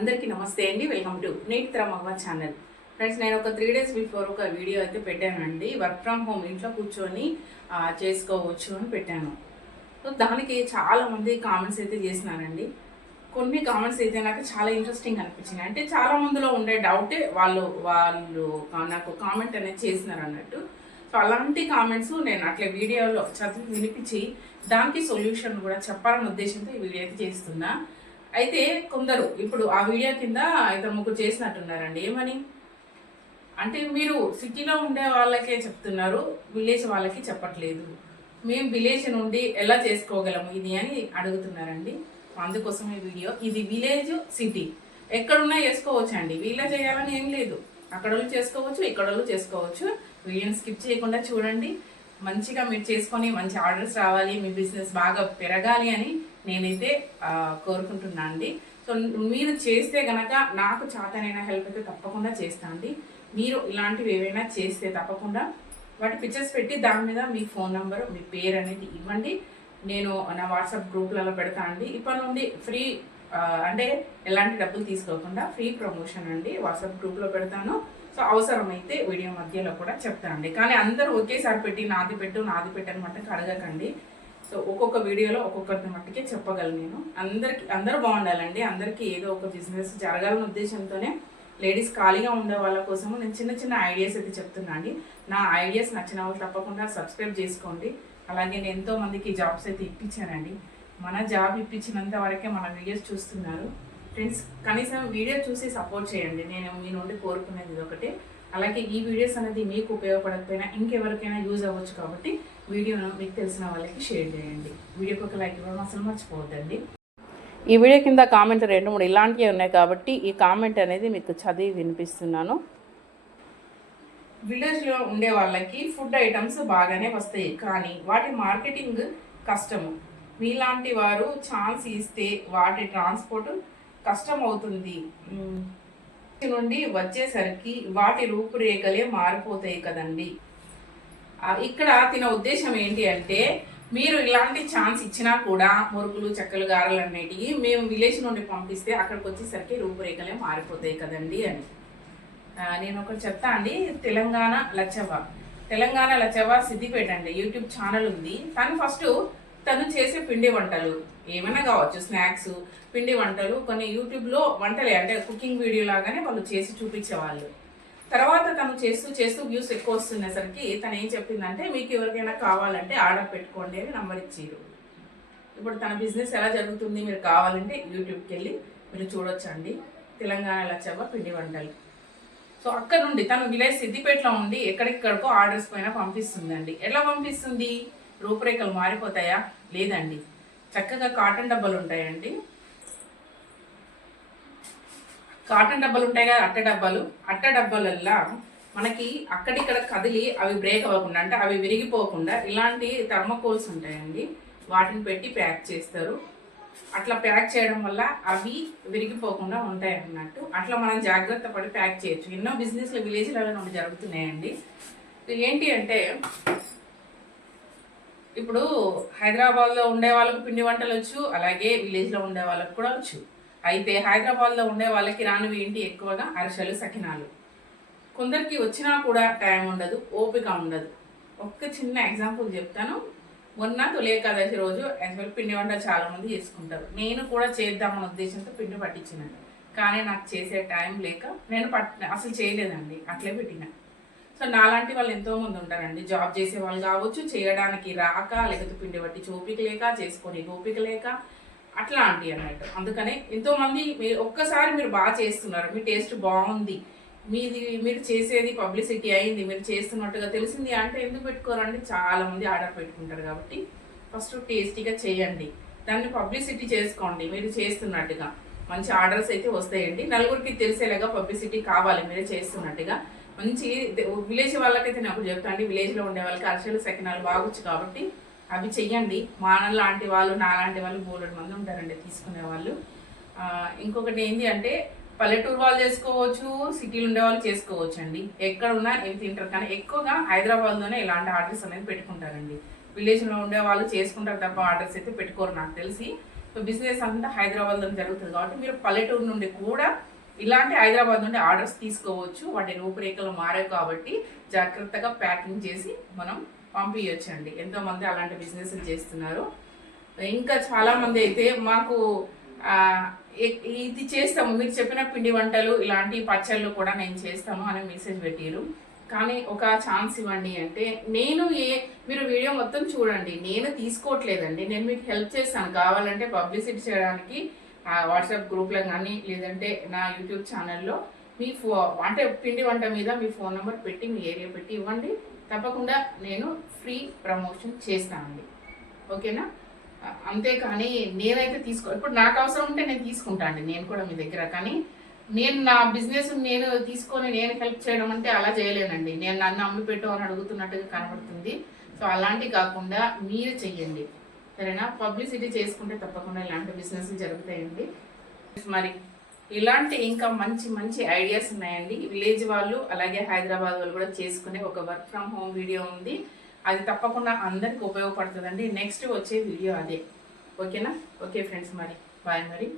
అందరికీ నమస్తే అండి. వెల్కమ్ టు నేటితర మగవ ఛానల్. ఫ్రెండ్స్, నేను ఒక 3 days బిఫోర్ ఒక వీడియో అయితే పెట్టానండి. వర్క్ ఫ్రమ్ హోమ్ ఇంట్లో కూర్చొని చేసుకోవచ్చు అని పెట్టాను. సో దానికి చాలామంది కామెంట్స్ అయితే చేసినారండి. కొన్ని కామెంట్స్ అయితే నాకు చాలా ఇంట్రెస్టింగ్ అనిపించినాయి. అంటే చాలా మందిలో ఉండే డౌటే వాళ్ళు నాకు కామెంట్ అనేది చేసినారు అన్నట్టు. సో అలాంటి కామెంట్స్ నేను అట్లా వీడియోలో చదివి వినిపించి దానికి సొల్యూషన్ కూడా చెప్పాలనే ఉద్దేశంతో ఈ వీడియో అయితే చేస్తున్నా. అయితే కొందరు ఇప్పుడు ఆ వీడియో కింద ఇద్దరు ముగ్గురు చేసినట్టున్నారండి. ఏమని అంటే, మీరు సిటీలో ఉండే వాళ్ళకే చెప్తున్నారు, విలేజ్ వాళ్ళకి చెప్పట్లేదు, మేము విలేజ్ నుండి ఎలా చేసుకోగలము ఇది అని అడుగుతున్నారండి. అందుకోసం ఈ వీడియో. ఇది విలేజ్ సిటీ ఎక్కడున్నా చేసుకోవచ్చు అండి. వీళ్ళ చేయాలని ఏం లేదు, అక్కడ వాళ్ళు చేసుకోవచ్చు, ఇక్కడ వాళ్ళు చేసుకోవచ్చు. వీడియోని స్కిప్ చేయకుండా చూడండి. మంచిగా మీరు చేసుకొని మంచి ఆర్డర్స్ రావాలి, మీ బిజినెస్ బాగా పెరగాలి అని నేనైతే కోరుకుంటున్నా అండి. సో మీరు చేస్తే గనక నాకు చాతనైన హెల్ప్ అయితే తప్పకుండా చేస్తా అండి. మీరు ఇలాంటివి ఏవైనా చేస్తే తప్పకుండా వాటి పిక్చర్స్ పెట్టి దాని మీద మీ ఫోన్ నెంబర్, మీ పేరు అనేది ఇవ్వండి. నేను నా వాట్సాప్ గ్రూప్లలో పెడతా అండి. ఇప్పటి నుండి ఫ్రీ, అంటే ఎలాంటి డబ్బులు తీసుకోకుండా ఫ్రీ ప్రమోషన్ అండి వాట్సాప్ గ్రూప్లో పెడతాను. సో అవసరమైతే వీడియో మధ్యలో కూడా చెప్తానండి. కానీ అందరూ ఒకేసారి పెట్టి నాది పెట్టు అని మట్టుకు అడగకండి. సో ఒక్కొక్క వీడియోలో ఒక్కొక్కరిని మట్టుకే చెప్పగలను నేను. అందరూ బాగుండాలండి. అందరికీ ఏదో ఒక బిజినెస్ జరగాలన్న ఉద్దేశంతోనే లేడీస్ ఖాళీగా ఉండే వాళ్ళ కోసము నేను చిన్న ఐడియాస్ అయితే చెప్తున్నా అండి. నా ఐడియాస్ నచ్చిన వాళ్ళు తప్పకుండా సబ్స్క్రైబ్ చేసుకోండి. అలాగే నేను ఎంతో మందికి జాబ్స్ అయితే ఇప్పించానండి. మన జాబ్ ఇప్పించినంత వరకే మన వీడియోస్ చూస్తున్నారు. ఫ్రెండ్స్, కనీసం వీడియో చూసి సపోర్ట్ చేయండి. నేను మీ నుండి కోరుకునేది ఇది ఒకటే. అలాగే ఈ వీడియోస్ అనేది మీకు ఉపయోగపడకపోయినా ఇంకెవరికైనా యూజ్ అవ్వచ్చు కాబట్టి వీడియోను మీకు తెలిసిన వాళ్ళకి షేర్ చేయండి. వీడియోకి ఒక లైక్ ఇవ్వడం అసలు మర్చిపోవద్దండి. ఈ వీడియో కింద కామెంట్ 2-3 ఇలాంటివి ఉన్నాయి కాబట్టి ఈ కామెంట్ అనేది మీకు చదివి వినిపిస్తున్నాను. విలేజ్లో ఉండే వాళ్ళకి ఫుడ్ ఐటమ్స్ బాగానే వస్తాయి, కానీ వాటి మార్కెటింగ్ కష్టము. మీలాంటి వారు ఛాన్స్ ఇస్తే వాటి ట్రాన్స్పోర్ట్ కష్టం అవుతుంది. నుండి వచ్చేసరికి వాటి రూపురేఖలే మారిపోతాయి కదండి. ఇక్కడ తిన ఉద్దేశం ఏంటి అంటే, మీరు ఇలాంటి ఛాన్స్ ఇచ్చినా కూడా మురుకులు, చెక్కలు, గారెలు అనేటివి మేము విలేజ్ నుండి పంపిస్తే అక్కడికి వచ్చేసరికి రూపురేఖలే మారిపోతాయి కదండి అని. నేను ఒకటి చెప్తా అండి. తెలంగాణ లచ్చవ్వ సిద్దిపేట అండి, యూట్యూబ్ ఛానల్ ఉంది. తను చేసే పిండి వంటలు ఏమైనా కావచ్చు, స్నాక్స్, పిండి వంటలు కొన్ని యూట్యూబ్లో వంటలే అంటే కుకింగ్ వీడియో లాగానే వాళ్ళు చేసి చూపించేవాళ్ళు. తర్వాత తను చేస్తూ వ్యూస్ ఎక్కువ వస్తునేసరికి తను ఏం చెప్పిందంటే, మీకు ఎవరికైనా కావాలంటే ఆర్డర్ పెట్టుకోండి అని నంబర్ ఇచ్చారు. ఇప్పుడు తన బిజినెస్ ఎలా జరుగుతుంది మీరు కావాలంటే యూట్యూబ్కి వెళ్ళి మీరు చూడొచ్చండి. తెలంగాణ లచ్చవ్వ పిండి వంటలు. సో అక్కడ నుండి తను విలేజ్ సిద్దిపేటలో ఉండి ఎక్కడిక్కడికో ఆర్డర్స్ పైన పంపిస్తుందండి. ఎలా పంపిస్తుంది? రూపురేఖలు మారిపోతాయా? లేదండి. చక్కగా కాటన్ డబ్బాలు ఉంటాయండి. కాటన్ డబ్బాలు ఉంటాయి కదా, అట్ట డబ్బాలల్లా మనకి అక్కడిక్కడ కదిలి అవి బ్రేక్ అవ్వకుండా, అంటే అవి విరిగిపోకుండా ఇలాంటి థర్మోకోల్స్ ఉంటాయండి. వాటిని పెట్టి ప్యాక్ చేస్తారు. అట్లా ప్యాక్ చేయడం వల్ల అవి విరిగిపోకుండా ఉంటాయి అన్నట్టు. అట్లా మనం జాగ్రత్త పడి ప్యాక్ చేయొచ్చు. ఎన్నో బిజినెస్లు విలేజ్లలో నుండి జరుగుతున్నాయండి. ఏంటి అంటే, ఇప్పుడు హైదరాబాద్లో ఉండే వాళ్ళకు పిండి వంటలు వచ్చు, అలాగే విలేజ్లో ఉండే వాళ్ళకు కూడా వచ్చు. అయితే హైదరాబాద్లో ఉండే వాళ్ళకి రానివి ఏంటి ఎక్కువగా అరిసెలు, సకినాలు. కొందరికి వచ్చినా కూడా టైం ఉండదు, ఓపిక ఉండదు. ఒక్క చిన్న ఎగ్జాంపుల్ చెప్తాను. మొన్న తొలి ఏకాదశి రోజు యాక్చువల్ పిండి వంటలు చాలామంది చేసుకుంటారు. నేను కూడా చేద్దామన్న ఉద్దేశంతో పిండి పట్టించినాను. కానీ నాకు చేసే టైం లేక నేను అసలు చేయలేదండి, అట్లే పెట్టిన. సో నాలాంటి వాళ్ళు ఎంతోమంది ఉంటారండి. జాబ్ చేసే వాళ్ళు కావచ్చు, చేయడానికి రాక, లేకపోతే పిండి పట్టి ఓపిక లేక, చేసుకొని ఓపిక లేక, అట్లాంటి అన్నట్టు. అందుకనే ఎంతోమంది ఒక్కసారి మీరు బాగా చేస్తున్నారు, మీ టేస్ట్ బాగుంది, మీరు చేసేది పబ్లిసిటీ అయింది, మీరు చేస్తున్నట్టుగా తెలిసింది అంటే ఎందుకు పెట్టుకోరండి? చాలామంది ఆర్డర్ పెట్టుకుంటారు. కాబట్టి ఫస్ట్ టేస్టీగా చేయండి, దాన్ని పబ్లిసిటీ చేసుకోండి. మీరు చేస్తున్నట్టుగా మంచి ఆర్డర్స్ అయితే వస్తాయండి. నలుగురికి తెలిసేలాగా పబ్లిసిటీ కావాలి మీరు చేస్తున్నట్టుగా. మంచి విలేజ్ వాళ్ళకైతే నాకు చెప్తాండి, విలేజ్లో ఉండే వాళ్ళకి అరిసెలు, సకినాలు బాగొచ్చు కాబట్టి అవి చెయ్యండి. లాంటి వాళ్ళు, నాలాంటి వాళ్ళు బోలెడు మంది ఉంటారండి తీసుకునే వాళ్ళు. ఇంకొకటి ఏంటి అంటే, పల్లెటూరు వాళ్ళు చేసుకోవచ్చు, సిటీలు ఉండే వాళ్ళు చేసుకోవచ్చు అండి. ఎక్కడ ఉన్నా ఏమి తింటారు. కానీ ఎక్కువగా హైదరాబాద్లోనే ఇలాంటి ఆర్డర్స్ అనేది పెట్టుకుంటారండి. విలేజ్లో ఉండే వాళ్ళు చేసుకుంటారు తప్ప ఆర్డర్స్ అయితే పెట్టుకోరు నాకు తెలిసి. బిజినెస్ అంతా హైదరాబాద్లో జరుగుతుంది కాబట్టి మీరు పల్లెటూరు నుండి కూడా ఇలాంటి హైదరాబాద్ నుండి ఆర్డర్స్ తీసుకోవచ్చు. వాటి రూపురేఖలు మారాయి కాబట్టి జాగ్రత్తగా ప్యాకింగ్ చేసి మనం పంపించండి. ఎంతోమంది అలాంటి బిజినెస్ చేస్తున్నారు. ఇంకా చాలామంది అయితే మాకు ఇది చేస్తాము, మీరు చెప్పిన పిండి వంటలు ఇలాంటి పచ్చళ్ళు కూడా నేను చేస్తాను అని మెసేజ్ పెట్టారు. కానీ ఒక ఛాన్స్ ఇవ్వండి అంటే మీరు వీడియో మొత్తం చూడండి, నేను తీసుకోవట్లేదండి. నేను మీకు హెల్ప్ చేస్తాను, కావాలంటే పబ్లిసిటీ చేయడానికి వాట్సాప్ గ్రూప్లో కానీ లేదంటే నా యూట్యూబ్ ఛానల్లో మీ అంటే పిండి వంట మీద మీ ఫోన్ నెంబర్ పెట్టి మీ ఏరియా పెట్టి ఇవ్వండి. తప్పకుండా నేను ఫ్రీ ప్రమోషన్ చేస్తానండి. ఓకేనా? అంతేకాని నేనైతే ఇప్పుడు నాకు అవసరం ఉంటే నేను తీసుకుంటా అండి, నేను కూడా మీ దగ్గర. కానీ నేను నా బిజినెస్ నేను తీసుకొని నేను హెల్ప్ చేయడం అంటే అలా చేయలేనండి. నేను నన్ను అమ్మి పెట్టు అని అడుగుతున్నట్టుగా కనబడుతుంది. సో అలాంటివి కాకుండా మీరు చెయ్యండి, సరేనా? పబ్లిసిటీ చేసుకుంటే తప్పకుండా ఇలాంటి బిజినెస్లు జరుగుతాయండి. మరి ఇలాంటి ఇంకా మంచి మంచి ఐడియాస్ ఉన్నాయండి. విలేజ్ వాళ్ళు అలాగే హైదరాబాద్ వాళ్ళు కూడా చేసుకునే ఒక వర్క్ ఫ్రమ్ హోమ్ వీడియో ఉంది. అది తప్పకుండా అందరికి ఉపయోగపడుతుందండి. నెక్స్ట్ వచ్చే వీడియో అదే. ఓకేనా? ఓకే ఫ్రెండ్స్, మరి బాయ్. మరి